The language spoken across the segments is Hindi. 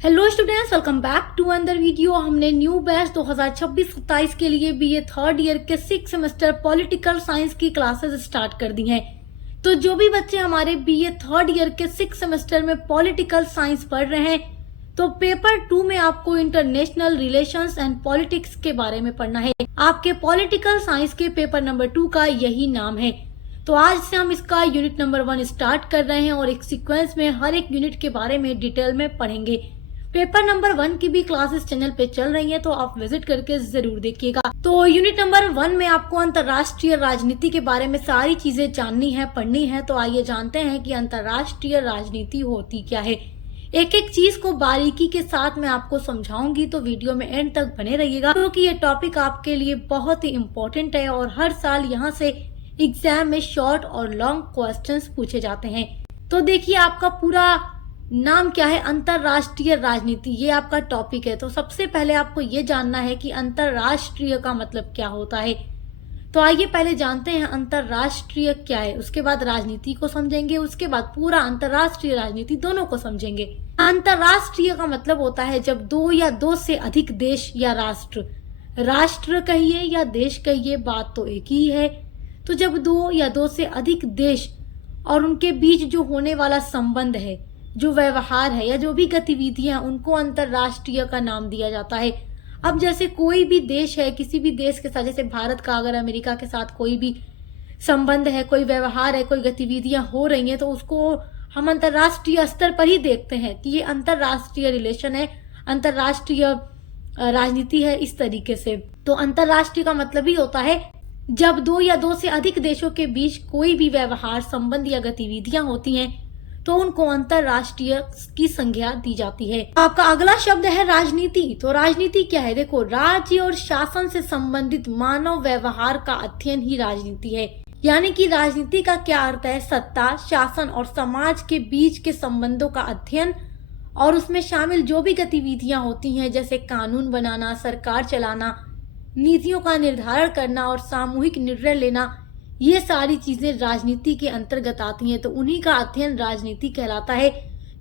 Hello students, welcome back to another video. हमने न्यू बैच 2026-27 के लिए बीए थर्ड ईयर के 6 सेमेस्टर पॉलिटिकल साइंस की क्लासेस स्टार्ट कर दी हैं। तो जो भी बच्चे हमारे बीए थर्ड ईयर के 6 सेमेस्टर में पॉलिटिकल साइंस पढ़ रहे हैं, तो पेपर 2 में आपको इंटरनेशनल रिलेशंस एंड पॉलिटिक्स के बारे में पढ़ना है। आपके पॉलिटिकल साइंस के पेपर नंबर 2 का यही नाम है। तो आज से हम इसका यूनिट नंबर 1 स्टार्ट कर रहे हैं और एक सीक्वेंस में हर एक यूनिट के बारे में डिटेल में पढ़ेंगे। पेपर नंबर 1 की भी क्लासेस चैनल पे चल रही हैं, तो आप विजिट करके जरूर देखिएगा। तो यूनिट नंबर 1 में आपको अंतर्राष्ट्रीय राजनीति के बारे में सारी चीजें जाननी है, पढ़नी है। तो आइए जानते हैं कि अंतर्राष्ट्रीय राजनीति होती क्या है। एक एक चीज को बारीकी के साथ मैं आपको समझाऊंगी, तो वीडियो में एंड तक बने रहिएगा, क्योंकि ये टॉपिक आपके लिए बहुत ही इम्पोर्टेंट है और हर साल यहाँ से एग्जाम में शॉर्ट और लॉन्ग क्वेश्चंस पूछे जाते हैं। तो देखिए, आपका पूरा नाम क्या है, अंतरराष्ट्रीय राजनीति, ये आपका टॉपिक है। तो सबसे पहले आपको ये जानना है कि अंतरराष्ट्रीय का मतलब क्या होता है। तो आइए पहले जानते हैं अंतरराष्ट्रीय क्या है, उसके बाद राजनीति को समझेंगे, उसके बाद पूरा अंतरराष्ट्रीय राजनीति दोनों को समझेंगे। अंतरराष्ट्रीय का मतलब होता है जब दो या दो से अधिक देश या राष्ट्र कहिए या देश कहिए, बात तो एक ही है। तो जब दो या दो से अधिक देश और उनके बीच जो होने वाला संबंध है, जो व्यवहार है या जो भी गतिविधियां, उनको अंतरराष्ट्रीय का नाम दिया जाता है। अब जैसे कोई भी देश है, किसी भी देश के साथ, जैसे भारत का अगर अमेरिका के साथ कोई भी संबंध है, कोई व्यवहार है, कोई गतिविधियां हो रही हैं, तो उसको हम अंतरराष्ट्रीय स्तर पर ही देखते हैं कि ये अंतरराष्ट्रीय रिलेशन है, अंतरराष्ट्रीय राजनीति है, इस तरीके से। तो अंतरराष्ट्रीय का मतलब ही होता है जब दो या दो से अधिक देशों के बीच कोई भी व्यवहार, संबंध या गतिविधियां होती हैं, तो उनको अंतरराष्ट्रीय की संज्ञा दी जाती है। आपका अगला शब्द है राजनीति। तो राजनीति क्या है? देखो, राज्य और शासन से संबंधित मानव व्यवहार का अध्ययन ही राजनीति है। यानी कि राजनीति का क्या अर्थ है? सत्ता, शासन और समाज के बीच के संबंधों का अध्ययन, और उसमें शामिल जो भी गतिविधियां होती हैं, जैसे कानून बनाना, सरकार चलाना, नीतियों का निर्धारण करना और सामूहिक निर्णय लेना, ये सारी चीजें राजनीति के अंतर्गत आती हैं। तो उन्हीं का अध्ययन राजनीति कहलाता है।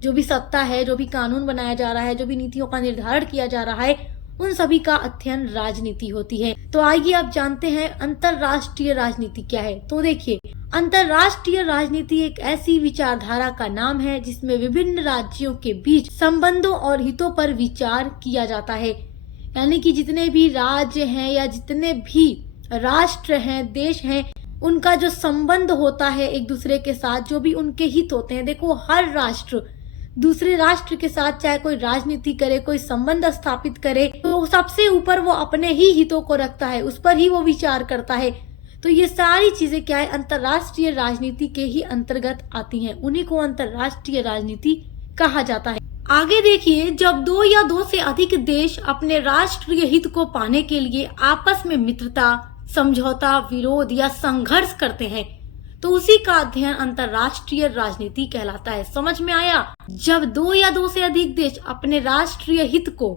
जो भी सत्ता है, जो भी कानून बनाया जा रहा है, जो भी नीतियों का निर्धारण किया जा रहा है, उन सभी का अध्ययन राजनीति होती है। तो आइए अब जानते हैं अंतरराष्ट्रीय राजनीति क्या है। तो देखिए, अंतरराष्ट्रीय राजनीति एक ऐसी विचारधारा का नाम है जिसमें विभिन्न राज्यों के बीच संबंधों और हितों पर विचार किया जाता है। यानी कि जितने भी राज्य हैं या जितने भी राष्ट्र हैं, देश हैं, उनका जो संबंध होता है एक दूसरे के साथ, जो भी उनके हित होते हैं। देखो, हर राष्ट्र दूसरे राष्ट्र के साथ चाहे कोई राजनीति करे, कोई संबंध स्थापित करे, तो सबसे ऊपर वो अपने ही हितों को रखता है, उस पर ही वो विचार करता है। तो ये सारी चीजें क्या है, अंतरराष्ट्रीय राजनीति के ही अंतर्गत आती हैं। उन्हीं को अंतरराष्ट्रीय राजनीति कहा जाता है। आगे देखिए, जब दो या दो से अधिक देश अपने राष्ट्रीय हित को पाने के लिए आपस में मित्रता, समझौता, विरोध या संघर्ष करते हैं, तो उसी का अध्ययन अंतरराष्ट्रीय राजनीति कहलाता है। समझ में आया? जब दो या दो से अधिक देश अपने राष्ट्रीय हित को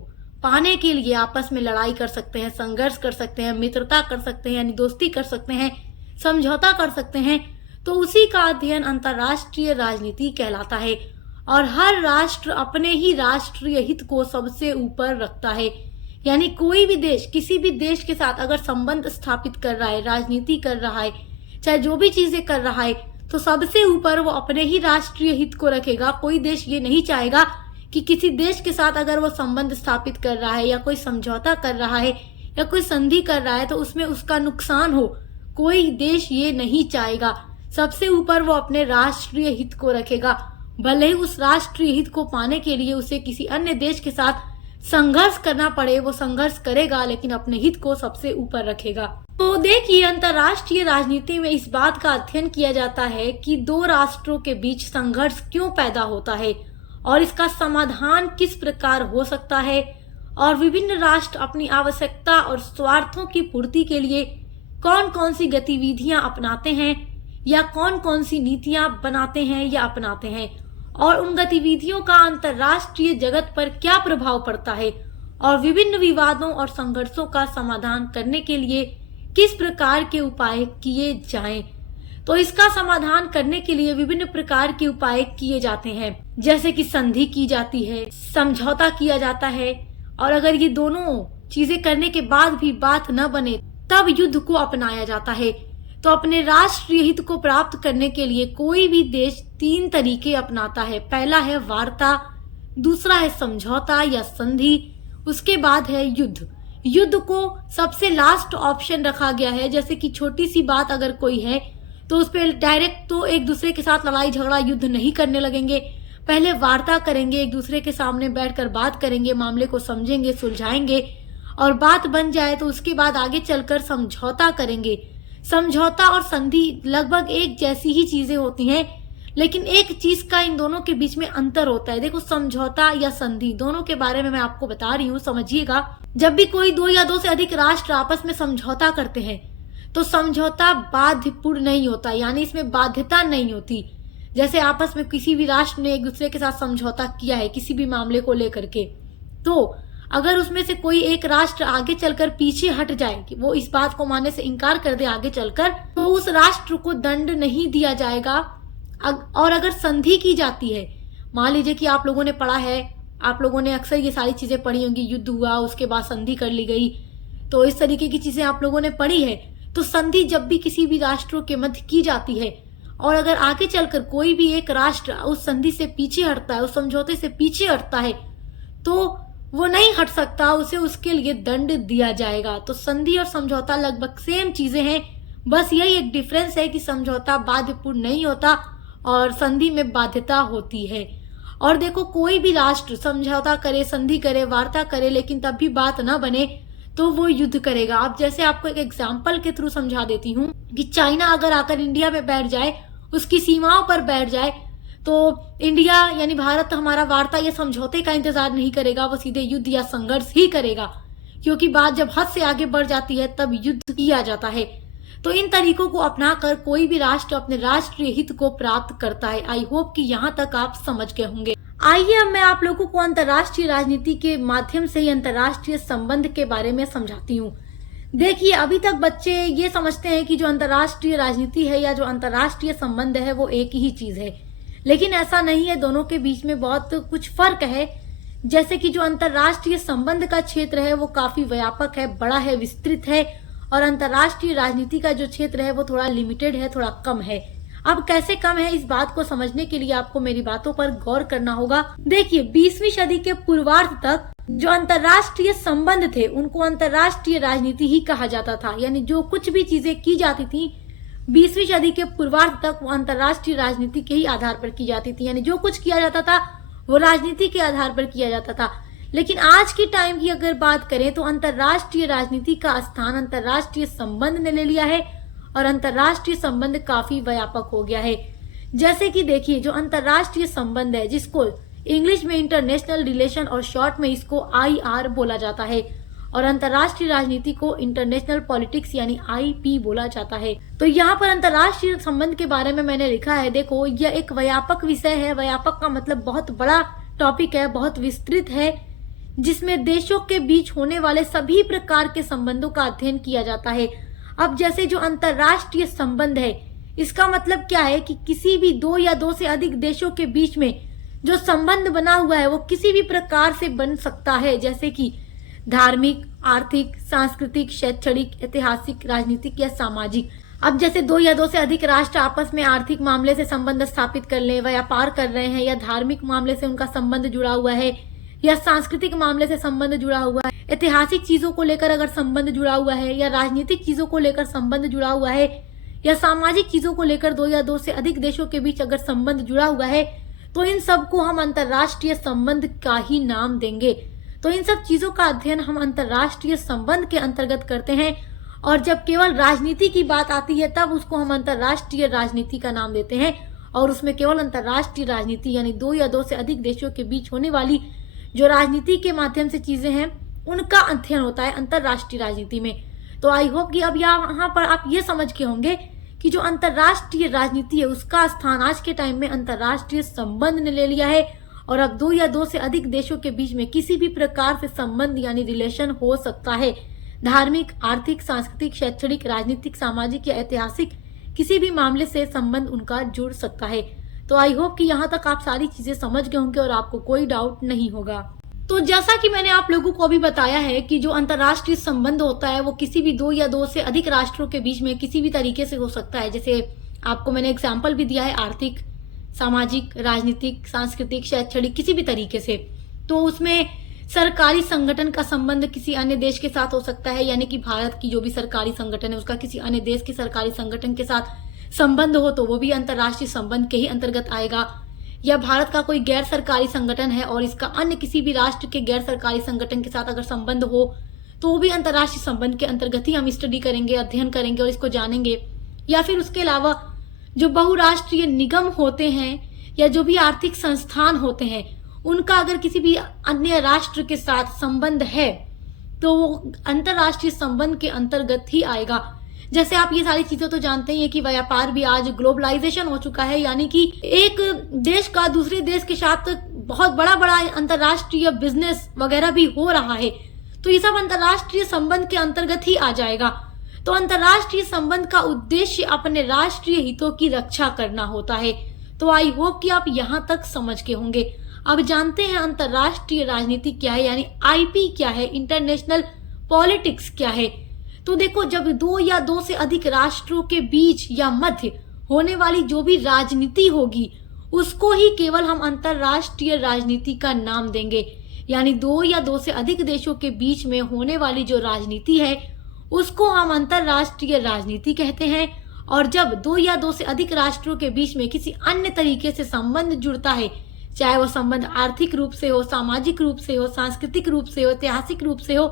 पाने के लिए आपस में लड़ाई कर सकते हैं, संघर्ष कर सकते हैं, मित्रता कर सकते हैं, यानी दोस्ती कर सकते हैं, समझौता कर सकते हैं, तो उसी का अध्ययन अंतरराष्ट्रीय राजनीति कहलाता है। और हर राष्ट्र अपने ही राष्ट्रीय हित को सबसे ऊपर रखता है। यानी कोई भी देश किसी भी देश के साथ अगर संबंध स्थापित कर रहा है, राजनीति कर रहा है, चाहे जो भी चीजें कर रहा है, तो सबसे ऊपर वो अपने ही राष्ट्रीय हित को रखेगा। कोई देश ये नहीं चाहेगा कि किसी देश के साथ अगर वो संबंध स्थापित कर रहा है या कोई समझौता कर रहा है या कोई संधि कर रहा है, तो उसमें उसका नुकसान हो। कोई देश ये नहीं चाहेगा। सबसे ऊपर वो अपने राष्ट्रीय हित को रखेगा। भले ही उस राष्ट्रीय हित को पाने के लिए उसे किसी अन्य देश के साथ संघर्ष करना पड़े, वो संघर्ष करेगा, लेकिन अपने हित को सबसे ऊपर रखेगा। तो देखिए, अंतरराष्ट्रीय राजनीति में इस बात का अध्ययन किया जाता है कि दो राष्ट्रों के बीच संघर्ष क्यों पैदा होता है और इसका समाधान किस प्रकार हो सकता है, और विभिन्न राष्ट्र अपनी आवश्यकता और स्वार्थों की पूर्ति के लिए कौन कौन सी गतिविधियां अपनाते हैं या कौन कौन सी नीतियां बनाते हैं या अपनाते हैं, और उन गतिविधियों का अंतरराष्ट्रीय जगत पर क्या प्रभाव पड़ता है, और विभिन्न विवादों और संघर्षों का समाधान करने के लिए किस प्रकार के उपाय किए जाएं। तो इसका समाधान करने के लिए विभिन्न प्रकार के उपाय किए जाते हैं, जैसे कि संधि की जाती है, समझौता किया जाता है, और अगर ये दोनों चीजें करने के बाद भी बात न बने तब युद्ध को अपनाया जाता है। तो अपने राष्ट्रीय हित को प्राप्त करने के लिए कोई भी देश 3 तरीके अपनाता है। पहला है वार्ता, दूसरा है समझौता या संधि, उसके बाद है युद्ध। युद्ध को सबसे लास्ट ऑप्शन रखा गया है। जैसे कि छोटी सी बात अगर कोई है तो उस पर डायरेक्ट तो एक दूसरे के साथ लड़ाई झगड़ा युद्ध नहीं करने लगेंगे, पहले वार्ता करेंगे, एक दूसरे के सामने बैठकर बात करेंगे, मामले को समझेंगे, सुलझाएंगे, और बात बन जाए तो उसके बाद आगे चलकर समझौता करेंगे। समझौता और संधि लगभग एक जैसी ही चीजें होती हैं, लेकिन एक चीज का इन दोनों के बीच में अंतर होता है। देखो, समझौता या संधि दोनों के बारे में मैं आपको बता रही हूँ, समझिएगा। जब भी कोई 2 या 2 से अधिक राष्ट्र आपस में समझौता करते हैं तो समझौता बाध्यपूर्ण नहीं होता, यानी इसमें बाध्यता नहीं होती। जैसे आपस में किसी भी राष्ट्र ने एक दूसरे के साथ समझौता किया है किसी भी मामले को लेकर के, तो अगर उसमें से कोई एक राष्ट्र आगे चलकर पीछे हट जाए कि वो इस बात को मानने से इनकार कर दे आगे चलकर, तो उस राष्ट्र को दंड नहीं दिया जाएगा। और अगर संधि की जाती है, मान लीजिए कि आप लोगों ने पढ़ा है, आप लोगों ने अक्सर ये सारी चीजें पढ़ी होंगी, युद्ध हुआ उसके बाद संधि कर ली गई, तो इस तरीके की चीजें आप लोगों ने पढ़ी है। तो संधि जब भी किसी भी राष्ट्रों के मध्य की जाती है और अगर आगे चलकर कोई भी एक राष्ट्र उस संधि से पीछे हटता है, उस समझौते से पीछे हटता है, तो वो नहीं हट सकता, उसे उसके लिए दंड दिया जाएगा। तो संधि और समझौता लगभग सेम चीजें हैं, बस यही एक डिफरेंस है कि समझौता बाध्यपूर्ण नहीं होता और संधि में बाध्यता होती है। और देखो, कोई भी राष्ट्र समझौता करे, संधि करे, वार्ता करे, लेकिन तब भी बात ना बने तो वो युद्ध करेगा। अब जैसे आपको एक एग्जाम्पल के थ्रू समझा देती हूँ कि चाइना अगर आकर इंडिया में बैठ जाए, उसकी सीमाओं पर बैठ जाए, तो इंडिया यानी भारत हमारा वार्ता या समझौते का इंतजार नहीं करेगा, वो सीधे युद्ध या संघर्ष ही करेगा, क्योंकि बात जब हद से आगे बढ़ जाती है तब युद्ध किया जाता है। तो इन तरीकों को अपनाकर कोई भी राष्ट्र अपने राष्ट्रीय हित को प्राप्त करता है। आई होप कि यहाँ तक आप समझ गए होंगे। आइए अब मैं आप लोगों को अंतर्राष्ट्रीय राजनीति के माध्यम से ही अंतर्राष्ट्रीय संबंध के बारे में समझाती हूँ। देखिए, अभी तक बच्चे ये समझते हैं कि जो अंतर्राष्ट्रीय राजनीति है या जो अंतर्राष्ट्रीय संबंध है वो एक ही चीज है, लेकिन ऐसा नहीं है। दोनों के बीच में बहुत कुछ फर्क है। जैसे कि जो अंतर्राष्ट्रीय संबंध का क्षेत्र है वो काफी व्यापक है, बड़ा है, विस्तृत है, और अंतर्राष्ट्रीय राजनीति का जो क्षेत्र है वो थोड़ा लिमिटेड है, थोड़ा कम है। अब कैसे कम है, इस बात को समझने के लिए आपको मेरी बातों पर गौर करना होगा। देखिए, 20वीं सदी के पूर्वार्ध तक जो अंतर्राष्ट्रीय संबंध थे उनको अंतर्राष्ट्रीय राजनीति ही कहा जाता था, यानी जो कुछ भी चीजें की जाती थी 20वीं सदी के पूर्वार्ध तक वो अंतर्राष्ट्रीय राजनीति के ही आधार पर की जाती थी, यानी जो कुछ किया जाता था वो राजनीति के आधार पर किया जाता था। लेकिन आज की टाइम की अगर बात करें तो अंतर्राष्ट्रीय राजनीति का स्थान अंतर्राष्ट्रीय संबंध ने ले लिया है और अंतर्राष्ट्रीय संबंध काफी व्यापक हो गया है। जैसे कि देखिए, जो अंतर्राष्ट्रीय संबंध है जिसको इंग्लिश में इंटरनेशनल रिलेशन और शॉर्ट में इसको IR बोला जाता है, और अंतर्राष्ट्रीय राजनीति को इंटरनेशनल पॉलिटिक्स यानी IP बोला जाता है। तो यहाँ पर अंतर्राष्ट्रीय संबंध के बारे में मैंने लिखा है। देखो, यह एक व्यापक विषय है। व्यापक का मतलब बहुत बड़ा टॉपिक है, बहुत विस्तृत है, जिसमें देशों के बीच होने वाले सभी प्रकार के संबंधों का अध्ययन किया जाता है। अब जैसे जो अंतर्राष्ट्रीय संबंध है, इसका मतलब क्या है कि किसी भी 2 या 2 से अधिक देशों के बीच में जो संबंध बना हुआ है वो किसी भी प्रकार से बन सकता है, जैसे कि धार्मिक, आर्थिक, सांस्कृतिक, शैक्षणिक, ऐतिहासिक, राजनीतिक या सामाजिक। अब जैसे 2 या 2 से अधिक राष्ट्र आपस में आर्थिक मामले से संबंध स्थापित कर ले, व्यापार कर रहे हैं, या धार्मिक मामले से उनका संबंध जुड़ा हुआ है, या सांस्कृतिक मामले से संबंध जुड़ा हुआ है, ऐतिहासिक चीजों को लेकर अगर संबंध जुड़ा हुआ है, या राजनीतिक चीजों को लेकर संबंध जुड़ा हुआ है, या सामाजिक चीजों को लेकर 2 या 2 से अधिक देशों के बीच अगर संबंध जुड़ा हुआ है, तो इन सब को हम अंतर्राष्ट्रीय संबंध का ही नाम देंगे। तो इन सब चीजों का अध्ययन हम अंतर्राष्ट्रीय संबंध के अंतर्गत करते हैं, और जब केवल राजनीति की बात आती है तब उसको हम अंतर्राष्ट्रीय राजनीति का नाम देते हैं, और उसमें केवल अंतर्राष्ट्रीय राजनीति यानी 2 या 2 से अधिक देशों के बीच होने वाली जो राजनीति के माध्यम से चीजें हैं उनका अध्ययन होता है अंतर्राष्ट्रीय राजनीति में। तो आई होप कि अब यहाँ पर आप ये समझ के होंगे कि जो अंतर्राष्ट्रीय राजनीति है उसका स्थान आज के टाइम में अंतर्राष्ट्रीय संबंध ने ले लिया है, और अब 2 या 2 से अधिक देशों के बीच में किसी भी प्रकार से संबंध यानी रिलेशन हो सकता है। धार्मिक, आर्थिक, सांस्कृतिक, शैक्षणिक, राजनीतिक, सामाजिक या ऐतिहासिक किसी भी मामले से संबंध उनका जुड़ सकता है। तो आई होप कि यहाँ तक आप सारी चीजें समझ गए होंगे और आपको कोई डाउट नहीं होगा। तो जैसा कि मैंने आप लोगों को अभी बताया है कि जो अंतर्राष्ट्रीय संबंध होता है वो किसी भी 2 या 2 से अधिक राष्ट्रों के बीच में किसी भी तरीके से हो सकता है। जैसे आपको मैंने एग्जाम्पल भी दिया है, आर्थिक, सामाजिक, राजनीतिक, सांस्कृतिक, शैक्षणिक, किसी भी तरीके से। तो उसमें सरकारी संगठन का संबंध किसी अन्य देश के साथ हो सकता है, यानी कि भारत की जो भी सरकारी संगठन है उसका किसी अन्य देश के सरकारी संगठन के साथ संबंध हो तो वो भी अंतर्राष्ट्रीय संबंध के ही अंतर्गत आएगा। या भारत का कोई गैर सरकारी संगठन है और इसका अन्य किसी भी राष्ट्र के गैर सरकारी संगठन के साथ अगर संबंध हो तो वो भी अंतर्राष्ट्रीय संबंध के अंतर्गत ही हम स्टडी करेंगे, अध्ययन करेंगे और इसको जानेंगे। या फिर उसके अलावा जो बहुराष्ट्रीय निगम होते हैं या जो भी आर्थिक संस्थान होते हैं उनका अगर किसी भी अन्य राष्ट्र के साथ संबंध है तो वो अंतर्राष्ट्रीय संबंध के अंतर्गत ही आएगा। जैसे आप ये सारी चीजें तो जानते ही हैं कि व्यापार भी आज ग्लोबलाइजेशन हो चुका है, यानी कि एक देश का दूसरे देश के साथ बहुत बड़ा बड़ा अंतर्राष्ट्रीय बिजनेस वगैरह भी हो रहा है। तो ये सब अंतर्राष्ट्रीय संबंध के अंतर्गत ही आ जाएगा। तो अंतर्राष्ट्रीय संबंध का उद्देश्य अपने राष्ट्रीय हितों की रक्षा करना होता है। तो आई होप कि आप यहाँ तक समझ के होंगे। अब जानते हैं अंतर्राष्ट्रीय राजनीति क्या है, यानी आईपी क्या है, इंटरनेशनल पॉलिटिक्स क्या है। तो देखो, जब 2 या 2 से अधिक राष्ट्रों के बीच या मध्य होने वाली जो भी राजनीति होगी उसको ही केवल हम अंतर्राष्ट्रीय राजनीति का नाम देंगे। यानी 2 या 2 से अधिक देशों के बीच में होने वाली जो राजनीति है उसको हम अंतर्राष्ट्रीय राजनीति कहते हैं। और जब 2 या 2 से अधिक राष्ट्रों के बीच में किसी अन्य तरीके से संबंध जुड़ता है, चाहे वो संबंध आर्थिक रूप से हो, सामाजिक रूप से हो, सांस्कृतिक रूप से हो, ऐतिहासिक रूप से हो,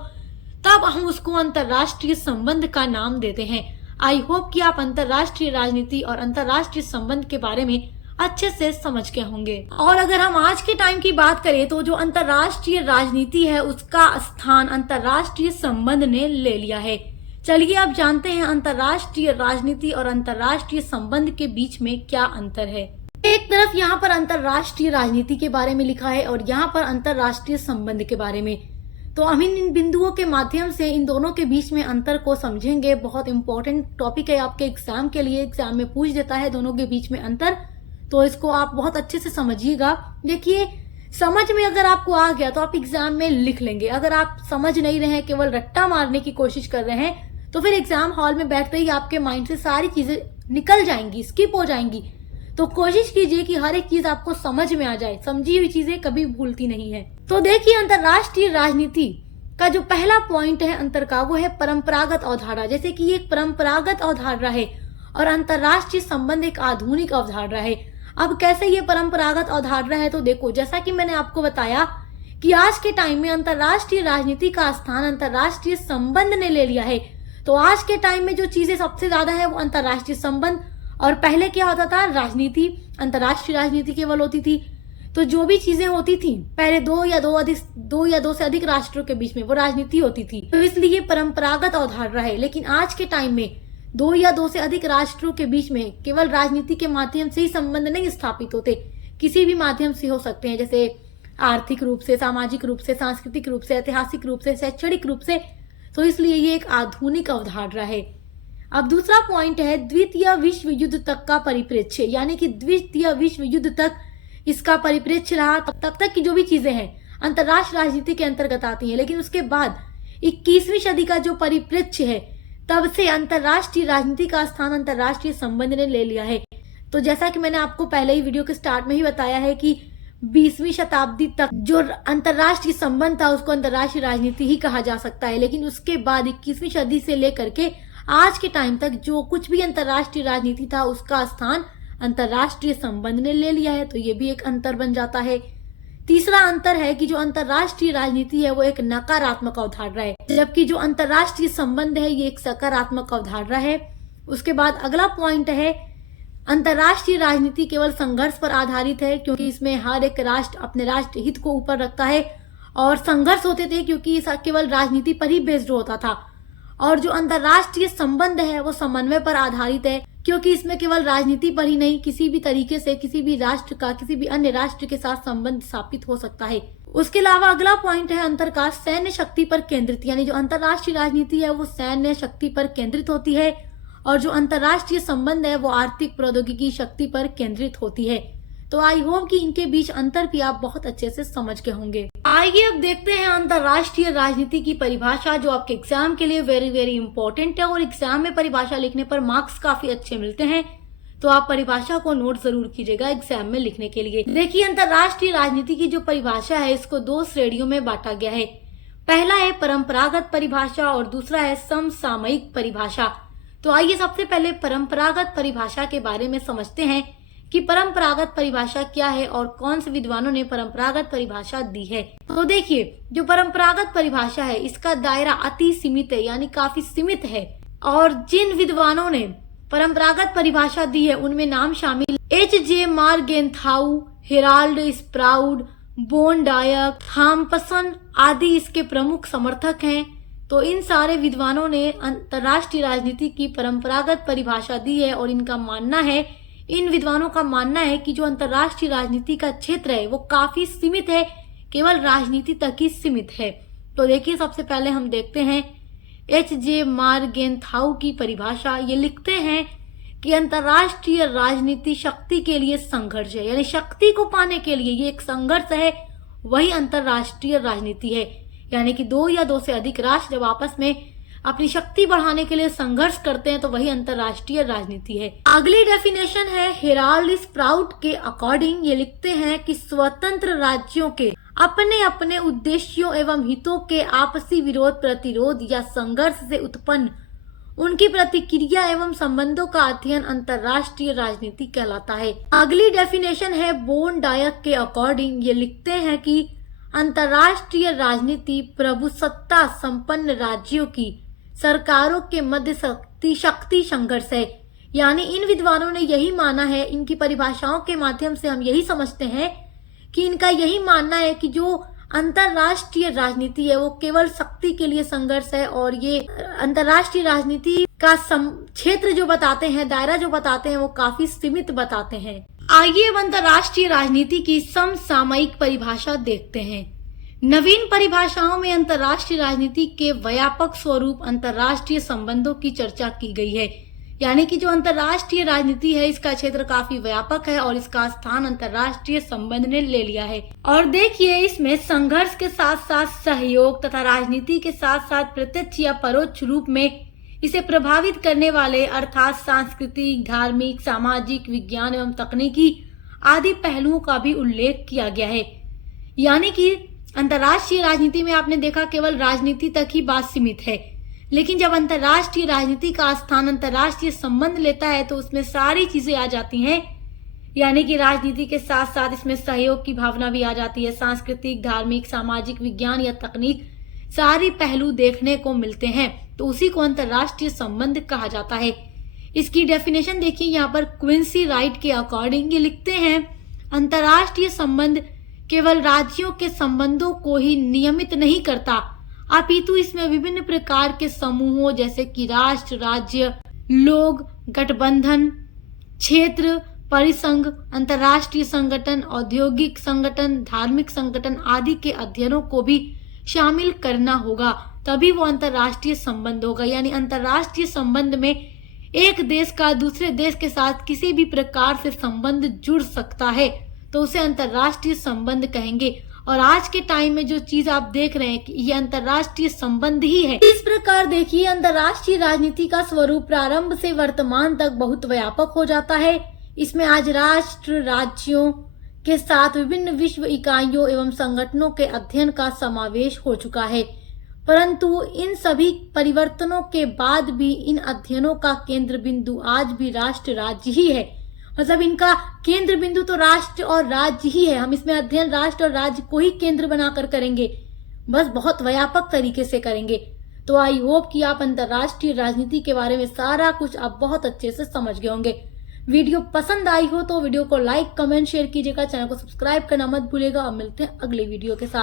तब हम उसको अंतर्राष्ट्रीय संबंध का नाम देते हैं। आई होप कि आप अंतर्राष्ट्रीय राजनीति और अंतर्राष्ट्रीय संबंध के बारे में अच्छे से समझ के होंगे। और अगर हम आज के टाइम की बात करें तो जो अंतर्राष्ट्रीय राजनीति है उसका स्थान अंतर्राष्ट्रीय संबंध ने ले लिया है। चलिए अब जानते हैं अंतर्राष्ट्रीय राजनीति और अंतर्राष्ट्रीय संबंध के बीच में क्या अंतर है। एक तरफ यहाँ पर अंतर्राष्ट्रीय राजनीति के बारे में लिखा है और यहाँ पर अंतर्राष्ट्रीय संबंध के बारे में। तो हम इन बिंदुओं के माध्यम से इन दोनों के बीच में अंतर को समझेंगे। बहुत इंपॉर्टेंट टॉपिक है आपके एग्जाम के लिए, एग्जाम में पूछ देता है दोनों के बीच में अंतर, तो इसको आप बहुत अच्छे से समझिएगा। देखिए, समझ में अगर आपको आ गया तो आप एग्जाम में लिख लेंगे। अगर आप समझ नहीं रहे हैं, केवल रट्टा मारने की कोशिश कर रहे हैं, तो फिर एग्जाम हॉल में बैठते ही आपके माइंड से सारी चीजें निकल जाएंगी, स्किप हो जाएंगी। तो कोशिश कीजिए कि हर एक चीज आपको समझ में आ जाए। समझी हुई चीजें कभी भूलती नहीं है। तो देखिए, अंतर्राष्ट्रीय राजनीति का जो पहला पॉइंट है अंतर का, वो है परंपरागत अवधारणा। जैसे कि ये एक परंपरागत अवधारणा है और अंतर्राष्ट्रीय संबंध एक आधुनिक अवधारणा है। अब कैसे ये परंपरागत अवधारणा है, तो देखो, जैसा कि मैंने आपको बताया कि आज के टाइम में अंतर्राष्ट्रीय राजनीति का स्थान अंतर्राष्ट्रीय संबंध ने ले लिया है। तो आज के टाइम में जो चीजें सबसे ज्यादा है वो अंतर्राष्ट्रीय संबंध, और पहले क्या होता था, राजनीति, अंतर्राष्ट्रीय राजनीति केवल होती थी। तो जो भी चीजें होती थी पहले 2 या 2 से अधिक राष्ट्रों के बीच में वो राजनीति होती थी। तो इसलिए परंपरागत अवधारणा है। लेकिन आज के टाइम में 2 या 2 से अधिक राष्ट्रों के बीच में केवल राजनीति के माध्यम से ही संबंध नहीं स्थापित होते, किसी भी माध्यम से हो सकते हैं, जैसे आर्थिक रूप से, सामाजिक रूप से, सांस्कृतिक रूप से, ऐतिहासिक रूप से, शैक्षणिक रूप से। तो इसलिए ये एक आधुनिक अवधारणा है। अब दूसरा पॉइंट है द्वितीय विश्व युद्ध तक का परिप्रेक्ष्य, यानी कि द्वितीय विश्व युद्ध तक इसका परिप्रेक्ष्य रहा। तब तक की जो भी चीजें हैं अंतर्राष्ट्रीय राजनीति के अंतर्गत आती हैं। लेकिन उसके बाद 21वीं सदी का जो परिप्रेक्ष्य है, तब से अंतर्राष्ट्रीय राजनीति का स्थान अंतर्राष्ट्रीय संबंध ने ले लिया है। तो जैसा कि मैंने आपको पहले ही वीडियो के स्टार्ट में ही बताया है कि 20वीं शताब्दी तक जो अंतर्राष्ट्रीय संबंध था उसको अंतर्राष्ट्रीय राजनीति ही कहा जा सकता है। लेकिन उसके बाद 21वीं सदी से लेकर के आज के टाइम तक जो कुछ भी अंतर्राष्ट्रीय राजनीति था उसका स्थान अंतर्राष्ट्रीय संबंध ने ले लिया है। तो ये भी एक अंतर बन जाता है। तीसरा अंतर है कि जो अंतर्राष्ट्रीय राजनीति है वो एक नकारात्मक अवधारणा है, जबकि जो अंतर्राष्ट्रीय संबंध है ये एक सकारात्मक अवधारणा है। उसके बाद अगला पॉइंट है अंतर्राष्ट्रीय राजनीति केवल संघर्ष पर आधारित है, क्योंकि इसमें हर एक राष्ट्र अपने राष्ट्र हित को ऊपर रखता है और संघर्ष होते थे क्योंकि इस केवल राजनीति पर ही बेस्ड होता था। और जो अंतर्राष्ट्रीय संबंध है वो समन्वय पर आधारित है, क्योंकि इसमें केवल राजनीति पर ही नहीं, किसी भी तरीके से किसी भी राष्ट्र का किसी भी अन्य राष्ट्र के साथ संबंध स्थापित हो सकता है। उसके अलावा अगला पॉइंट है अंतर का सैन्य शक्ति पर केंद्रित, यानी जो अंतर्राष्ट्रीय राजनीति है वो सैन्य शक्ति पर केंद्रित होती है और जो अंतर्राष्ट्रीय संबंध है वो आर्थिक प्रौद्योगिकी शक्ति पर केंद्रित होती है। तो आई होप कि इनके बीच अंतर भी आप बहुत अच्छे से समझ गए होंगे। आइए अब देखते हैं अंतर्राष्ट्रीय राजनीति की परिभाषा, जो आपके एग्जाम के लिए वेरी वेरी इंपॉर्टेंट है और एग्जाम में परिभाषा लिखने पर मार्क्स काफी अच्छे मिलते हैं। तो आप परिभाषा को नोट जरूर कीजिएगा एग्जाम में लिखने के लिए। देखिए, अंतर्राष्ट्रीय राजनीति की जो परिभाषा है इसको दो श्रेणियों में बांटा गया है। पहला है परंपरागत परिभाषा और दूसरा है समसामयिक परिभाषा। तो आइए सबसे पहले परंपरागत परिभाषा के बारे में समझते हैं कि परंपरागत परिभाषा क्या है और कौन से विद्वानों ने परंपरागत परिभाषा दी है। तो देखिए, जो परंपरागत परिभाषा है इसका दायरा अति सीमित है, यानी काफी सीमित है। और जिन विद्वानों ने परंपरागत परिभाषा दी है उनमें नाम शामिल H.J. मार्गेंथाउ, हेराल्ड स्प्राउड, बोन डायक, थॉम्पसन आदि इसके प्रमुख समर्थक हैं। तो इन सारे विद्वानों ने अंतर्राष्ट्रीय राजनीति की परंपरागत परिभाषा दी है और इन विद्वानों का मानना है कि जो अंतर्राष्ट्रीय राजनीति का क्षेत्र है वो काफी सीमित है, केवल राजनीति तक ही सीमित है। तो देखिए, सबसे पहले हम देखते हैं H.J. मार्गेंथाउ की परिभाषा। ये लिखते हैं कि अंतर्राष्ट्रीय राजनीति शक्ति के लिए संघर्ष है, यानी शक्ति को पाने के लिए ये एक संघर्ष है, वही अंतर्राष्ट्रीय राजनीति है। यानी कि दो या दो से अधिक राष्ट्र जब आपस में अपनी शक्ति बढ़ाने के लिए संघर्ष करते हैं तो वही अंतर्राष्ट्रीय राजनीति है। अगली डेफिनेशन है हेराल्ड स्प्राउट के अकॉर्डिंग। ये लिखते हैं कि स्वतंत्र राज्यों के अपने अपने उद्देश्यों एवं हितों के आपसी विरोध, प्रतिरोध या संघर्ष से उत्पन्न उनकी प्रतिक्रिया एवं संबंधों का अध्ययन अंतर्राष्ट्रीय राजनीति कहलाता है। अगली डेफिनेशन है बोन डायक के अकॉर्डिंग। ये लिखते हैं कि अंतर्राष्ट्रीय राजनीति प्रभुसत्ता संपन्न राज्यों की सरकारों के मध्य शक्ति संघर्ष है। यानी इन विद्वानों ने यही माना है, इनकी परिभाषाओं के माध्यम से हम यही समझते हैं कि इनका यही मानना है कि जो अंतर्राष्ट्रीय राजनीति है वो केवल शक्ति के लिए संघर्ष है और ये अंतर्राष्ट्रीय राजनीति का क्षेत्र जो बताते हैं, दायरा जो बताते हैं वो काफी सीमित बताते हैं। आइए अब अंतर्राष्ट्रीय राजनीति की समसामयिक परिभाषा देखते हैं। नवीन परिभाषाओं में अंतर्राष्ट्रीय राजनीति के व्यापक स्वरूप अंतर्राष्ट्रीय संबंधों की चर्चा की गई है। यानी कि जो अंतर्राष्ट्रीय राजनीति है इसका क्षेत्र काफी व्यापक है और इसका स्थान अंतर्राष्ट्रीय संबंध ने ले लिया है। और देखिए, इसमें संघर्ष के साथ साथ सहयोग तथा राजनीति के साथ साथ प्रत्यक्ष या परोक्ष रूप में इसे प्रभावित करने वाले अर्थात सांस्कृतिक, धार्मिक, सामाजिक, विज्ञान एवं तकनीकी आदि पहलुओं का भी उल्लेख किया गया है। यानी कि अंतर्राष्ट्रीय राजनीति में आपने देखा केवल राजनीति तक ही बात सीमित है, लेकिन जब अंतर्राष्ट्रीय राजनीति का स्थान अंतर्राष्ट्रीय संबंध लेता है तो उसमें सारी चीजें आ जाती हैं। यानी कि राजनीति के साथ साथ इसमें सहयोग की भावना भी आ जाती है, सांस्कृतिक, धार्मिक, सामाजिक, विज्ञान या तकनीक सारी पहलू देखने को मिलते हैं, तो उसी को अंतर्राष्ट्रीय संबंध कहा जाता है। इसकी डेफिनेशन देखिए यहाँ पर क्विंसी राइट के अकॉर्डिंग। ये लिखते हैं अंतर्राष्ट्रीय संबंध केवल राज्यों के संबंधों को ही नियमित नहीं करता, अपितु इसमें विभिन्न प्रकार के समूहों जैसे कि राष्ट्र, राज्य, लोग, गठबंधन, क्षेत्र, परिसंघ, अंतर्राष्ट्रीय संगठन, औद्योगिक संगठन, धार्मिक संगठन आदि के अध्ययनों को भी शामिल करना होगा, तभी वो अंतर्राष्ट्रीय संबंध होगा। यानी अंतर्राष्ट्रीय संबंध में एक देश का दूसरे देश के साथ किसी भी प्रकार से संबंध जुड़ सकता है तो उसे अंतर्राष्ट्रीय संबंध कहेंगे। और आज के टाइम में जो चीज आप देख रहे हैं कि ये अंतर्राष्ट्रीय संबंध ही है। इस प्रकार देखिए, अंतर्राष्ट्रीय राजनीति का स्वरूप प्रारंभ से वर्तमान तक बहुत व्यापक हो जाता है। इसमें आज राष्ट्र, राज्यों के साथ विभिन्न विश्व इकाइयों एवं संगठनों के अध्ययन का समावेश हो चुका है। परंतु इन सभी परिवर्तनों के बाद भी इन अध्ययनों का केंद्र बिंदु आज भी राष्ट्र, राज्य ही है। मतलब इनका केंद्र बिंदु तो राष्ट्र और राज्य ही है। हम इसमें अध्ययन राष्ट्र और राज्य को ही केंद्र बनाकर करेंगे, बस बहुत व्यापक तरीके से करेंगे। तो आई होप कि आप अंतर्राष्ट्रीय राजनीति के बारे में सारा कुछ आप बहुत अच्छे से समझ गए होंगे। वीडियो पसंद आई हो तो वीडियो को लाइक, कमेंट, शेयर कीजिएगा। चैनल को सब्सक्राइब करना मत भूलिएगा और मिलते हैं अगले वीडियो के साथ।